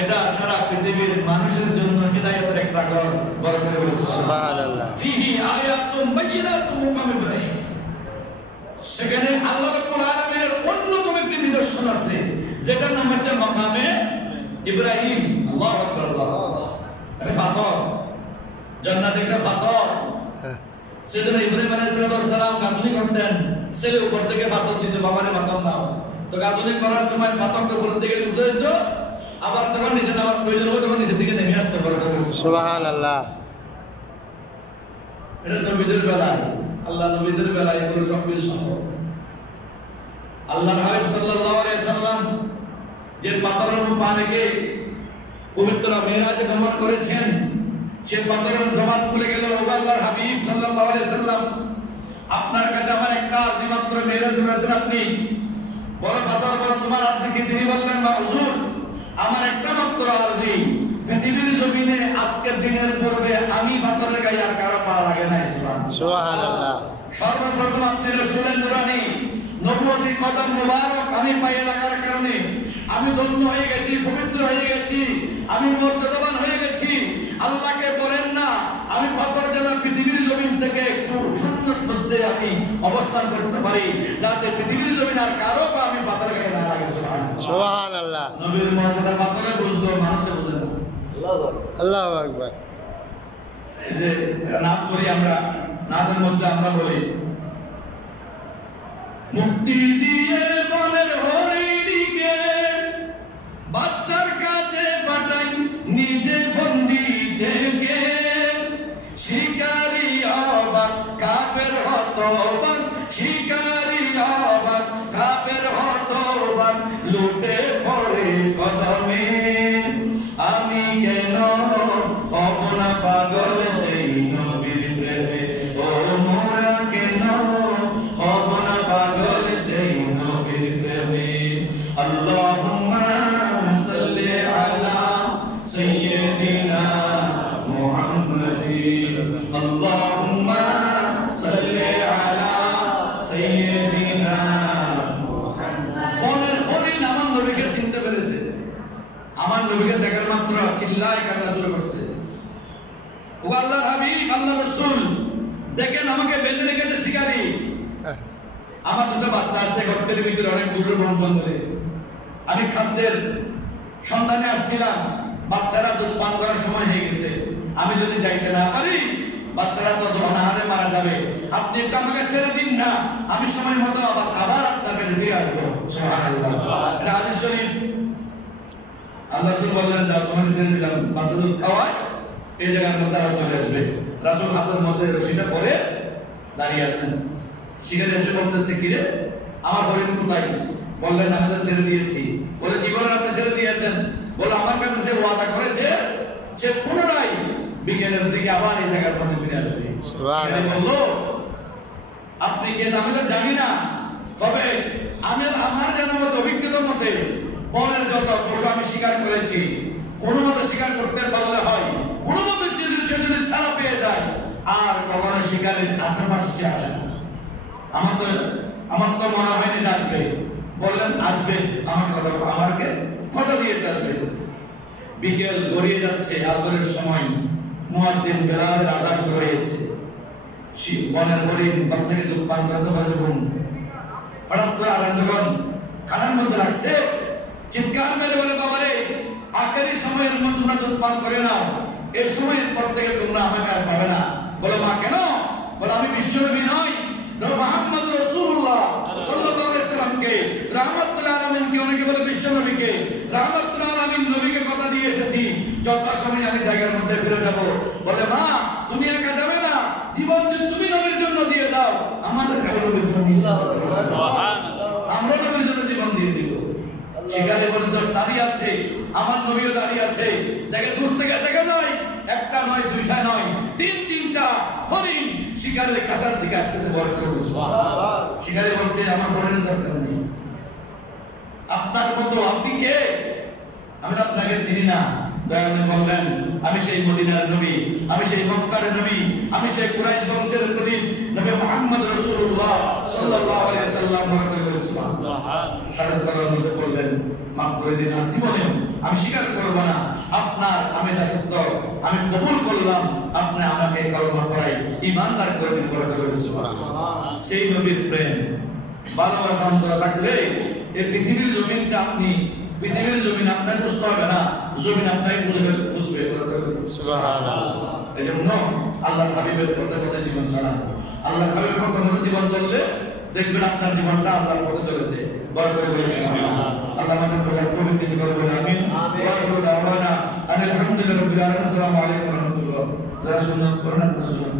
এটা সারা পৃথিবীর মানুষের জন্য হিদায়াতের একটা ঘর। বড় করে বলেছে সুবহানাল্লাহ। ফিহি আয়াতুন বাইয়িনাতুন মাকাম ইব্রাহিম। সেখানে আল্লাহ রাব্বুল আলামিনের অন্যতম একটি নিদর্শন আছে, যেটার নাম হচ্ছে মাকামে ইব্রাহিম। আল্লাহু আকবার। এটা পাথর, জান্নাতে একটা পাথর। সেদিন ইব্রাহিম আলাইহিস সালাম গাঁথনি করতেন, ছেলে উপর থেকে পাথর দিত, বাবারে পাথর নাও। তো গাঁথনি করার সময় পাথরটা উপরের দিকে উঠে যেত, আবার যখন নিচে নামার প্রয়োজন হয় তখন নিচের দিকে নেমে আসতে পারে। সুবহানাল্লাহ। এটা নবীদের বেলায়, আল্লাহ নবীদের বেলায় এগুলো সব কিছু সম্ভব। আল্লাহ হাবিব সাল্লাল্লাহু আলাইহি সাল্লাম যে পাথরের পা রেখে পবিত্র মেরাজে গমন করেছেন, সে পাথরের জবান খুলে গেল। ও আল্লাহর হাবিব সাল্লাল্লাহু আলাইহি সাল্লাম, আপনার কাছে আমার একটা আরজি মাত্র, মেরাজ করেছেন আপনি, বড় পাথর বড় তোমার আরজি কি? তিনি বললেন, না হুজুর, আমার একটা মাত্র আরজি, পৃথিবীর জমিনে আজকের দিনের পূর্বে আমি পাথরের গায়ে আর কারো পা লাগে নাই। সুবহানাল্লাহ। সর্বপ্রথম আপনি রাসূলের নূরানী নবুয়তি কদম মুবারক আমি পায়ে লাগার কারণে আমি ধন্য হয়ে গেছি, পবিত্র হয়ে গেছি, আমি মর্যাদাবান হয়ে গেছি। আল্লাহকে বলেন না আমি পাথর যেন পৃথিবীর জমিন থেকে একটু শূন্যের মধ্যে আমি অবস্থান করতে পারি, যাতে পৃথিবীর জমিন আর কারো পা আমি পাথর গায়ে না লাগে। সুবহানাল্লাহ। নবীর মর্যাদা পাথরে বুঝতো, মানুষে বুঝে না। আল্লাহু আকবার। এই যে নাম করি আমরা, নামের মধ্যে আমরা বলি, মুক্তি দিয়ে বনের হরিণীকে বাচ্চার কাছে পাঠাই, নিজে বন্দি থেকে শিকারি অবাক কাফের হতবাক, শিকারি অবাক কাফের হতবাক, লুটে পড়ে কদমে। আমি কেন হব না পাগল সেই নবীর প্রেমে? ও মোরা কেন হব না পাগল সেই নবীর প্রেমে? আল্লাহুম্মা সাল্লি আলা সাইয়্যিদিনা মুহাম্মাদিন, আল্লাহুম্মা সাল্লি আলা সাইয়্যিদিনা মুহাম্মাদ। বনের হরিণ আমার নবীকে চিনতে পেরেছে, আমার নবীকে দেখার মাত্র চিল্লায় কান্না শুরু করছে। ও আল্লাহর হাবিব, আল্লাহর রাসূল, দেখেন আমাকে বেঁধে রেখেছে শিকারী। আমার দুটো বাচ্চা আছে গর্তের ভিতরে, অনেক দূরে বন জঙ্গলে। আমি খাদ্যের সন্ধানে আসছিলাম, বাচ্চারা দুধ পান করার সময় হয়ে গেছে। আমি যদি যাইতে না পারি বাচ্চারা তো অনাহারে মারা যাবে। আপনি একটু আমাকে ছেড়ে দিন না, আমি সময় মতো আবার আপনার কাছে ফিরে আসবো। সুবহানাল্লাহ। এটা হাদিস শরীফ। আল্লাহ রাসূল বললেন, যাও তোমাকে ছেড়ে দিলাম, বাচ্চা দুধ খাওয়ায় এই জায়গার মধ্যে আবার চলে আসবে। রাসূল হাতের মধ্যে রশিটা পরে দাঁড়িয়ে আছেন। শিকারী এসে বলতেছে, কিরে আমার হরিণ কোথায়? বললেন, আমি তো ছেড়ে দিয়েছি। বলে, কি বলেন আপনি ছেড়ে দিয়েছেন? বলে, আমার কাছে সে ওয়াদা করেছে সে পুনরায় বিকেলের দিকে আবার এই জায়গার মধ্যে ফিরে আসবে। শিকারী বলল, আপনি কে? আমি তো জানি না, তবে আমার জানা মতো, অভিজ্ঞতার মতে বনের যত পশু আমি শিকার করেছি, কোনো মতে শিকার করতে পারলে হয়, কোনো মতে যদি ছাড়া পেয়ে যায় আর কখনো শিকারের আশেপাশে আসে না। আমার তো মনে হয়নি আসবে। বললেন, আসবে, আমাকে কথা দিয়েছে আসবে। বিকেল গড়িয়ে যাচ্ছে, আসরের সময়, মুয়াজ্জিন বেলালের আযান শুরু হয়েছে। বনের হরিণ বাচ্চাকে দুধ পান করাতে পারে যখন, হঠাৎ করে আযান যখন কানের মধ্যে রাখছে, চিৎকার মেরে বলে, বাবারে আখেরি সময়ের মধ্যে তোমরা দুধ পান করে নাও, এই সময়ের পর থেকে তোমরা আমাকে আর পাবে না। বলে, মা কেন? বলে, আমি বিশ্বনবী নই, মুহাম্মদ রাসূলুল্লাহ সাল্লাল্লাহু আলাইহি সাল্লামকে, রাহমাতুল আলামিনকে, অনেকে বলে বিশ্বনবীকে, রাহমাতুল আলামিন নবীকে কথা দিয়ে এসেছি, যথাসময়ে আমি জায়গার মধ্যে ফিরে যাব। বলে, মা তুমি একা যাবে না, জীবন যে তুমি নবীর জন্য দিয়ে দাও, আমাদের নবীর জন্য আমরা নবীর জন্য জীবন দিয়ে দিব। শিকারী বলতে দাঁড়িয়ে আছে, আমার নবীও দাঁড়িয়ে আছে। দেখে দূর থেকে দেখা যায় একটা নয়, দুইটা নয়, তিনটা হরিণ শিকারের কাছার দিকে আসতেছে। শিকারী বলছে, আমার হরিণের দরকার নেই, আপনার মতো আপনি কে? আমি আপনাকে চিনি না, দয়ালু বললেন আমি সেই মদিনার নবী, আমি সেই মক্কার নবী, আমি সেই কুরাইশ বংশের প্রদীপ নবী মুহাম্মদ রাসূলুল্লাহ সাল্লাল্লাহু আলাইহি ওয়াসাল্লাম বরকত করে সুবহানাল্লাহ। সারা করার মধ্যে বললেন মাফ করে দিন, আর জীবনে আমি স্বীকার করব না আপনার আমি দাসত্ব, আমি কবুল করলাম, আপনি আমাকে কলমা পড়াই ঈমানদার করে দিন, বরকত করে সুবহানাল্লাহ। সেই নবীর প্রেম ভালোবাসা অন্তরে থাকলে এই পৃথিবীর জমিনটা আপনি, পৃথিবীর জমিন আপনার বুঝতে হবে না, জমিন আপনাকে বুঝবে। সুবহানাল্লাহ। এজন্য আল্লাহর হাবিবের পথে পথে জীবন ছাড়া, আল্লাহর হাবিবের পথে পথে জীবন চললে দেখবেন আপনার জীবনটা আল্লাহর পথে চলেছে। বড় করে বলেছেন আল্লাহ আমাদের প্রজার পবিত্র জীবন বলে আমিন। ওয়া আখিরু দাওয়ানা আলহামদুলিল্লাহি রাব্বিল আলামিন। আসসালামু আলাইকুম ওয়া রাহমাতুল্লাহ। যারা সুন্নাত করেন আপনারা সুন্নাত